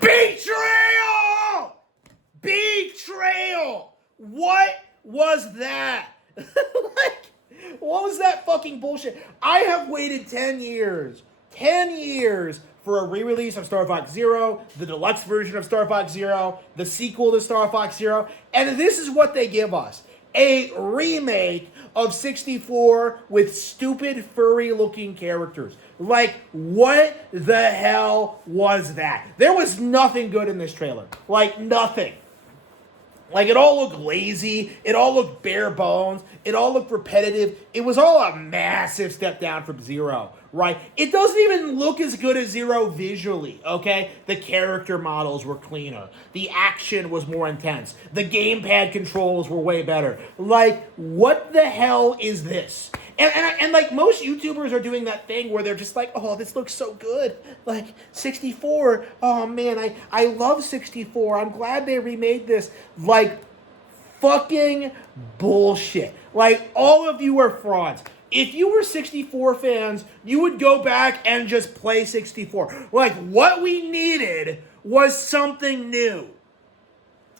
Betrayal! Betrayal! What was that? What was that fucking bullshit? I have waited 10 years. 10 years for a re-release of Star Fox Zero, the deluxe version of Star Fox Zero, the sequel to Star Fox Zero, and this is what they give us. A remake of 64 with stupid furry-looking characters. Like, what the hell was that? There was nothing good in this trailer. Like, nothing. Like, it all looked lazy. It all looked bare bones. It all looked repetitive. It was all a massive step down from Zero, right? It doesn't even look as good as Zero visually, okay? The character models were cleaner. The action was more intense. The gamepad controls were way better. Like, what the hell is this? And like, most YouTubers are doing that thing where they're just like, oh, this looks so good. Like, 64, oh man, I love 64. I'm glad they remade this. Like, fucking bullshit. Like, all of you are frauds. If you were 64 fans, you would go back and just play 64. Like, what we needed was something new.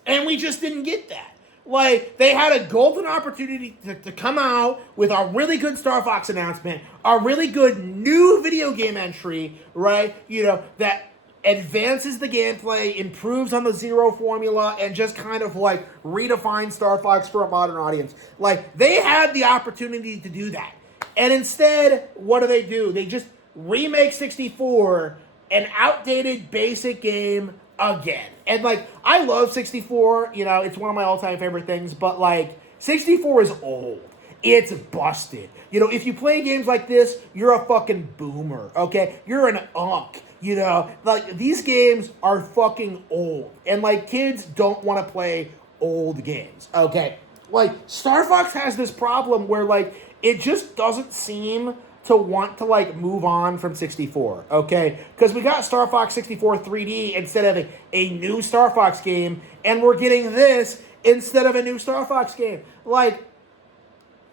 And we just didn't get that. Like, they had a golden opportunity to come out with a really good Star Fox announcement, a really good new video game entry, right? You know, that advances the gameplay, improves on the Zero formula, and just kind of, like, redefines Star Fox for a modern audience. Like, they had the opportunity to do that. And instead, what do? They just remake 64, an outdated basic game again. And, like, I love 64, you know, it's one of my all-time favorite things, but, like, 64 is old. It's busted. You know, if you play games like this, you're a fucking boomer, okay? You're an unk, you know? Like, these games are fucking old. And, like, kids don't want to play old games, okay? Like, Star Fox has this problem where, like, it just doesn't seem to want to, like, move on from 64, okay? Because we got Star Fox 64 3D instead of a new Star Fox game, and we're getting this instead of a new Star Fox game. Like,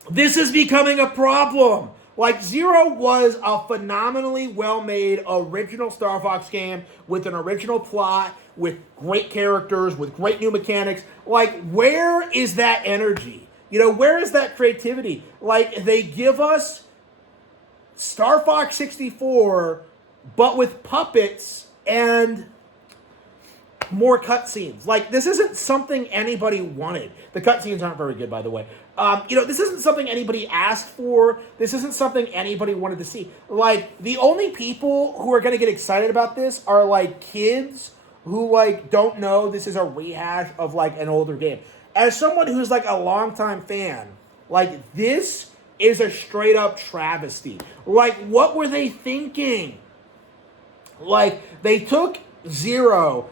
this is becoming a problem. Like, Zero was a phenomenally well-made original Star Fox game with an original plot, with great characters, with great new mechanics. Like, where is that energy? You know, where is that creativity? Like, they give us Star Fox 64, but with puppets and more cutscenes. Like, this isn't something anybody wanted. The cutscenes aren't very good, by the way. You know, this isn't something anybody asked for. This isn't something anybody wanted to see. Like, the only people who are going to get excited about this are, like, kids who, like, don't know this is a rehash of, like, an older game. As someone who's, like, a longtime fan, like, this is a straight up travesty. Like, what were they thinking? Like, they took Zero,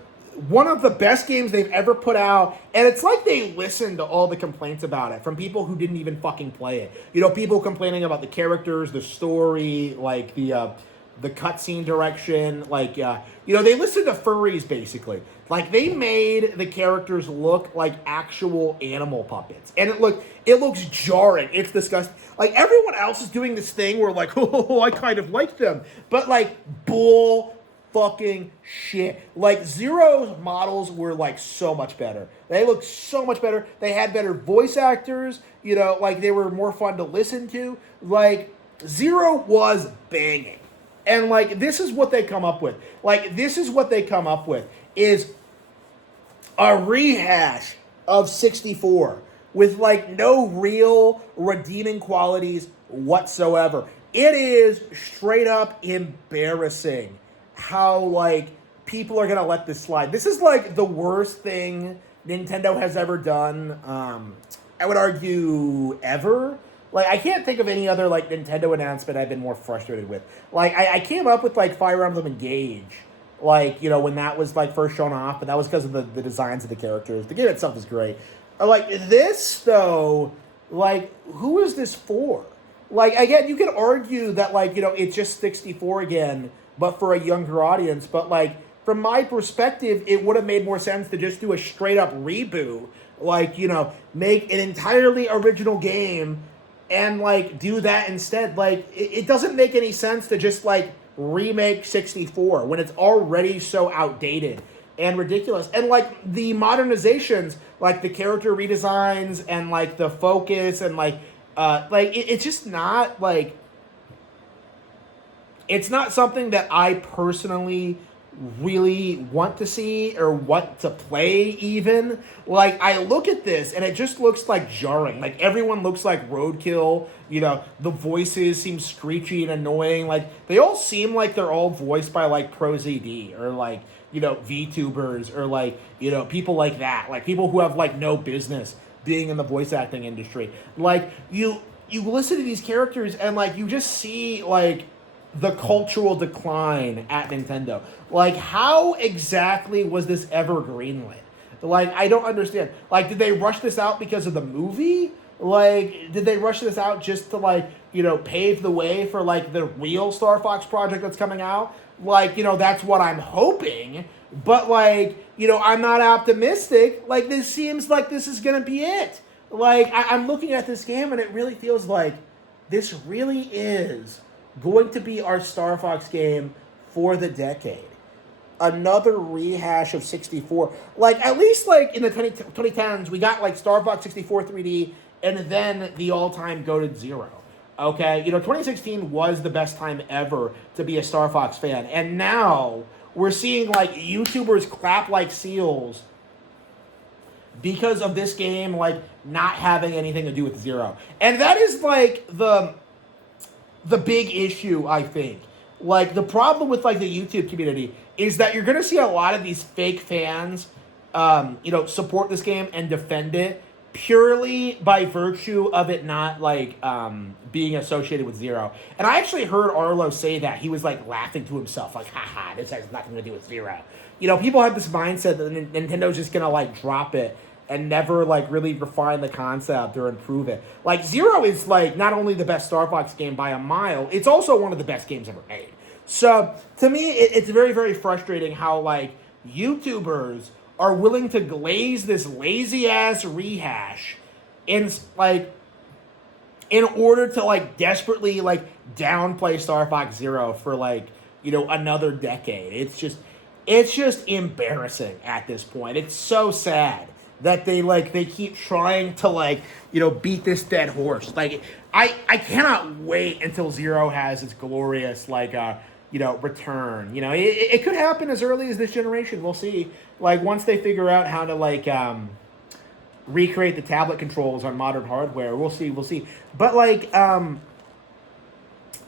one of the best games they've ever put out, and it's like they listened to all the complaints about it from people who didn't even fucking play it. You know, people complaining about the characters, the story, like the cutscene direction, like, you know, they listened to furries, basically. Like, they made the characters look like actual animal puppets. And it looks jarring. It's disgusting. Like, everyone else is doing this thing where, like, oh, I kind of like them. But, like, bull fucking shit. Like, Zero's models were, like, so much better. They looked so much better. They had better voice actors. You know, like, they were more fun to listen to. Like, Zero was banging. And, like, this is what they come up with. Like, this is what they come up with, is a rehash of 64 with, like, no real redeeming qualities whatsoever. It is straight up embarrassing how, like, people are going to let this slide. This is, like, the worst thing Nintendo has ever done, I would argue, ever. Like, I can't think of any other, like, Nintendo announcement I've been more frustrated with. Like, I came up with, like, Fire Emblem Engage, like, you know, when that was, like, first shown off, but that was because of the designs of the characters. The game itself is great. Like, this, though, like, who is this for? Like, again, you could argue that, like, you know, it's just 64 again, but for a younger audience. But, like, from my perspective, it would have made more sense to just do a straight-up reboot. Like, you know, make an entirely original game and, like, do that instead. Like, it doesn't make any sense to just, like, remake 64 when it's already so outdated and ridiculous. And like the modernizations, like the character redesigns and like the focus and it's just not like, it's not something that I personally really want to see or want to play even. Like, I look at this and it just looks like jarring. Like, everyone looks like roadkill. You know, the voices seem screechy and annoying. Like, they all seem like they're all voiced by, like, ProZD or, like, you know, VTubers or, like, you know, people like that. Like, people who have, like, no business being in the voice acting industry. Like, you listen to these characters and, like, you just see, like, the cultural decline at Nintendo. Like, how exactly was this ever greenlit? Like, I don't understand. Like, did they rush this out because of the movie? Like, did they rush this out just to, like, you know, pave the way for, like, the real Star Fox project that's coming out? Like, you know, that's what I'm hoping. But, like, you know, I'm not optimistic. Like, this seems like this is going to be it. Like, I'm looking at this game and it really feels like this really is going to be our Star Fox game for the decade. Another rehash of 64. Like, at least, like, in the 2010s, we got, like, Star Fox 64 3D and then the all-time goated Zero. Okay? You know, 2016 was the best time ever to be a Star Fox fan. And now we're seeing, like, YouTubers clap like seals because of this game, like, not having anything to do with Zero. And that is, like, the big issue, I think. Like, the problem with, like, the YouTube community is that you're going to see a lot of these fake fans, you know, support this game and defend it purely by virtue of it not, like, being associated with Zero. And I actually heard Arlo say that. He was, like, laughing to himself, like, haha, this has nothing to do with Zero. You know, people have this mindset that Nintendo's just going to, like, drop it and never, like, really refine the concept or improve it. Like, Zero is, like, not only the best Star Fox game by a mile, it's also one of the best games ever made. So, to me, it's very, very frustrating how, like, YouTubers are willing to glaze this lazy-ass rehash in, like, in order to, like, desperately, like, downplay Star Fox Zero for, like, you know, another decade. It's just embarrassing at this point. It's so sad that they keep trying to, like, you know, beat this dead horse. Like, I cannot wait until Zero has its glorious, like, you know, return. You know, it could happen as early as this generation. We'll see. Like, once they figure out how to, like, recreate the tablet controls on modern hardware, we'll see. But, like,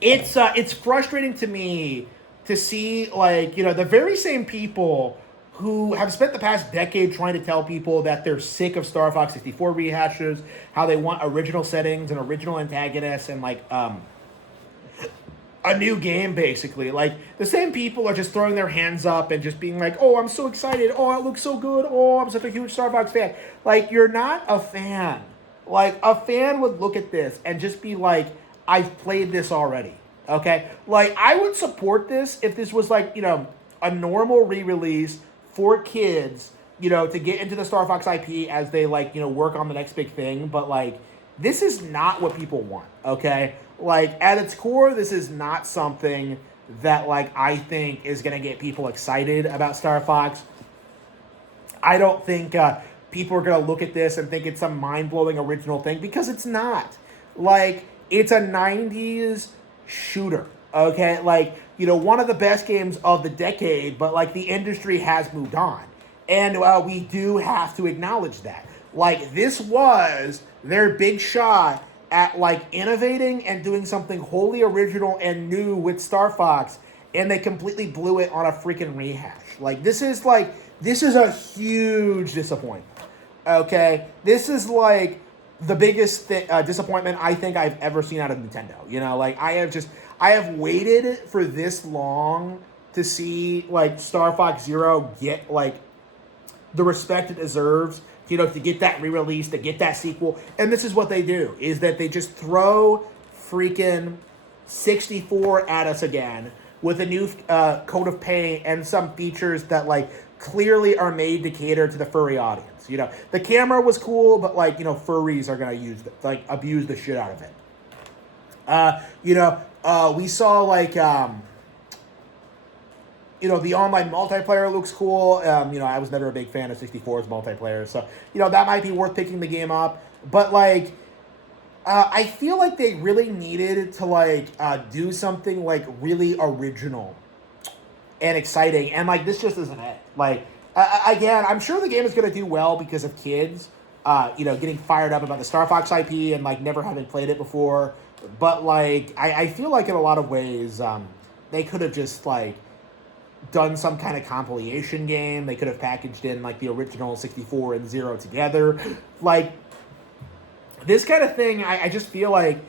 it's frustrating to me to see, like, you know, the very same people who have spent the past decade trying to tell people that they're sick of Star Fox 64 rehashes, how they want original settings and original antagonists and, like, a new game, basically. Like, the same people are just throwing their hands up and just being like, oh, I'm so excited. Oh, it looks so good. Oh, I'm such a huge Star Fox fan. Like, you're not a fan. Like, a fan would look at this and just be like, I've played this already. Okay? Like, I would support this if this was, like, you know, a normal re-release for kids, you know, to get into the Star Fox IP as they, like, you know, work on the next big thing. But, like, this is not what people want, okay? Like, at its core, this is not something that, like, I think is going to get people excited about Star Fox. I don't think people are going to look at this and think it's some mind-blowing original thing, because it's not. Like, it's a 90s shooter, okay? Like, you know, one of the best games of the decade, but, like, the industry has moved on. And we do have to acknowledge that. Like, this was their big shot at, like, innovating and doing something wholly original and new with Star Fox, and they completely blew it on a freaking rehash. Like, this is a huge disappointment, okay? This is, like, the biggest disappointment I think I've ever seen out of Nintendo. You know, like, I have waited for this long to see, like, Star Fox Zero get, like, the respect it deserves, you know, to get that re-release, to get that sequel. And this is what they do, is that they just throw freaking 64 at us again with a new coat of paint and some features that, like, clearly are made to cater to the furry audience. You know, the camera was cool, but, like, you know, furries are going to abuse the shit out of it. You know, we saw, like, The online multiplayer looks cool. I was never a big fan of 64's multiplayer, so that might be worth picking the game up. But like, I feel like they really needed to like do something like really original and exciting, and like this just isn't it. Like, again, I'm sure the game is going to do well because of kids, getting fired up about the Star Fox IP and like never having played it before. But like, I feel like in a lot of ways, they could have just like done some kind of compilation game. They could have packaged in like the original 64 and Zero together. Like, this kind of thing, I just feel like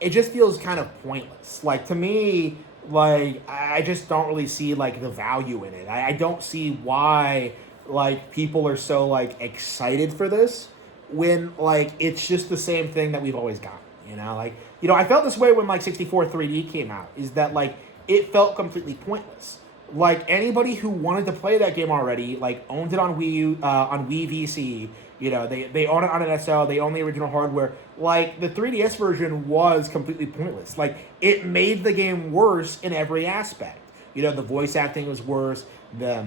it just feels kind of pointless. Like, to me, like, I just don't really see like the value in it. I don't see why like people are so like excited for this when like it's just the same thing that we've always gotten. Like, I felt this way when like 64 3D came out, is that like it felt completely pointless. Like, anybody who wanted to play that game already like owned it on on Wii VC. They own it on an SL. They own the original hardware. Like, the 3DS version was completely pointless. Like, it made the game worse in every aspect. The voice acting was worse. The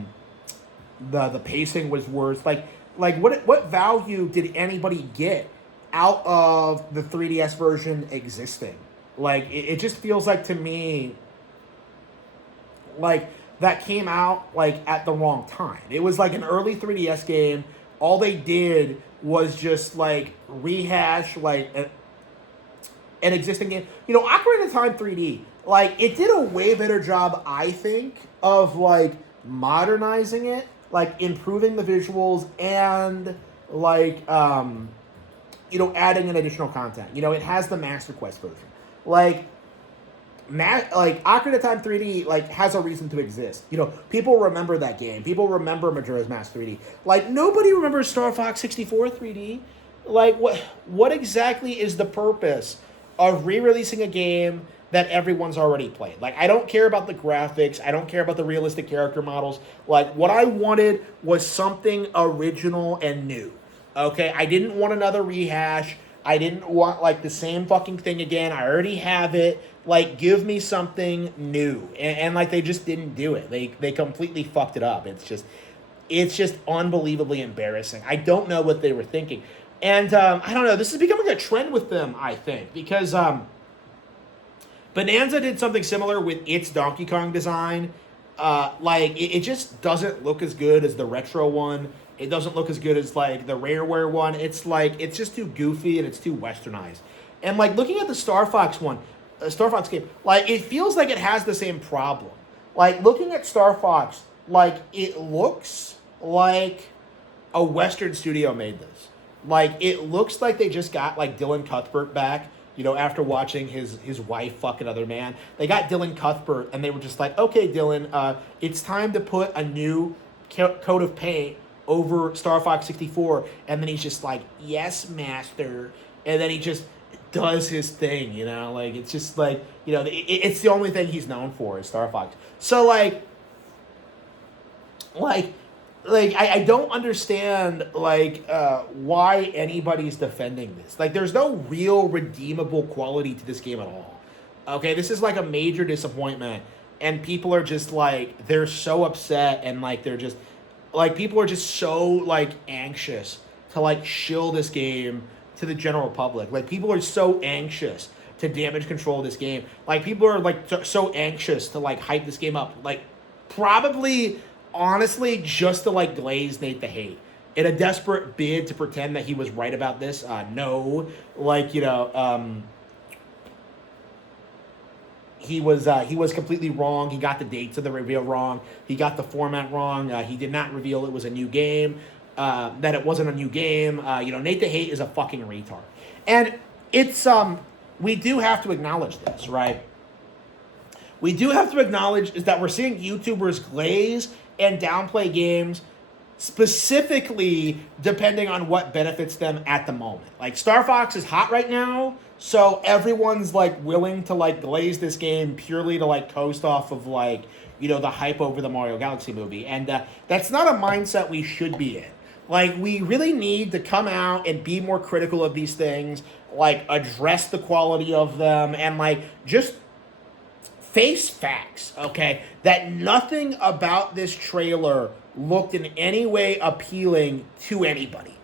pacing was worse. Like what value did anybody get out of the 3DS version existing? Like, it just feels like, to me, like that came out like at the wrong time. It was like an early 3DS game. All they did was just like rehash like an existing game. Ocarina of Time 3D, like, it did a way better job, I think, of like modernizing it, like improving the visuals and like adding in additional content. It has the Master Quest version. Like, Ocarina of Time 3D like has a reason to exist. People remember that game. People remember Majora's Mask 3D. Like, nobody remembers Star Fox 64 3D. Like, what exactly is the purpose of re-releasing a game that everyone's already played? Like, I don't care about the graphics. I don't care about the realistic character models. Like, what I wanted was something original and new. Okay, I didn't want another rehash. I didn't want like the same fucking thing again. I already have it. Like, give me something new. And like, they just didn't do it. They completely fucked it up. It's just unbelievably embarrassing. I don't know what they were thinking. And I don't know. This is becoming a trend with them, I think, because Bonanza did something similar with its Donkey Kong design. It just doesn't look as good as the retro one. It doesn't look as good as like the Rareware one. It's just too goofy and it's too westernized. And like, looking at the Star Fox game, like, it feels like it has the same problem. Like, looking at Star Fox, like, it looks like a Western studio made this. Like, it looks like they just got like Dylan Cuthbert back. After watching his wife fuck another man, they got Dylan Cuthbert and they were just like, okay, Dylan, it's time to put a new coat of paint over Star Fox 64. And then he's just like, yes, master. And then he just does his thing, like, it's just like, it's the only thing he's known for is Star Fox. So like I don't understand like why anybody's defending this. Like, there's no real redeemable quality to this game at all. Okay, this is like a major disappointment, and people are just like, they're so upset, and like they're just like, people are just so like anxious to like shill this game to the general public. Like, people are so anxious to damage control this game. Like, people are like so anxious to like hype this game up. Like, probably, honestly, just to like glaze Nate the Hate in a desperate bid to pretend that he was right about this. No, like, he was completely wrong. He got the dates of the reveal wrong. He got the format wrong. He did not reveal it was a new game. That it wasn't a new game. Nate the Hate is a fucking retard. And it's we do have to acknowledge this, right? We do have to acknowledge is that we're seeing YouTubers glaze and downplay games, specifically depending on what benefits them at the moment. Like, Star Fox is hot right now, so everyone's like willing to like glaze this game purely to like coast off of like, the hype over the Mario Galaxy movie. And that's not a mindset we should be in. Like, we really need to come out and be more critical of these things, like, address the quality of them, and like, just face facts, okay, that nothing about this trailer looked in any way appealing to anybody.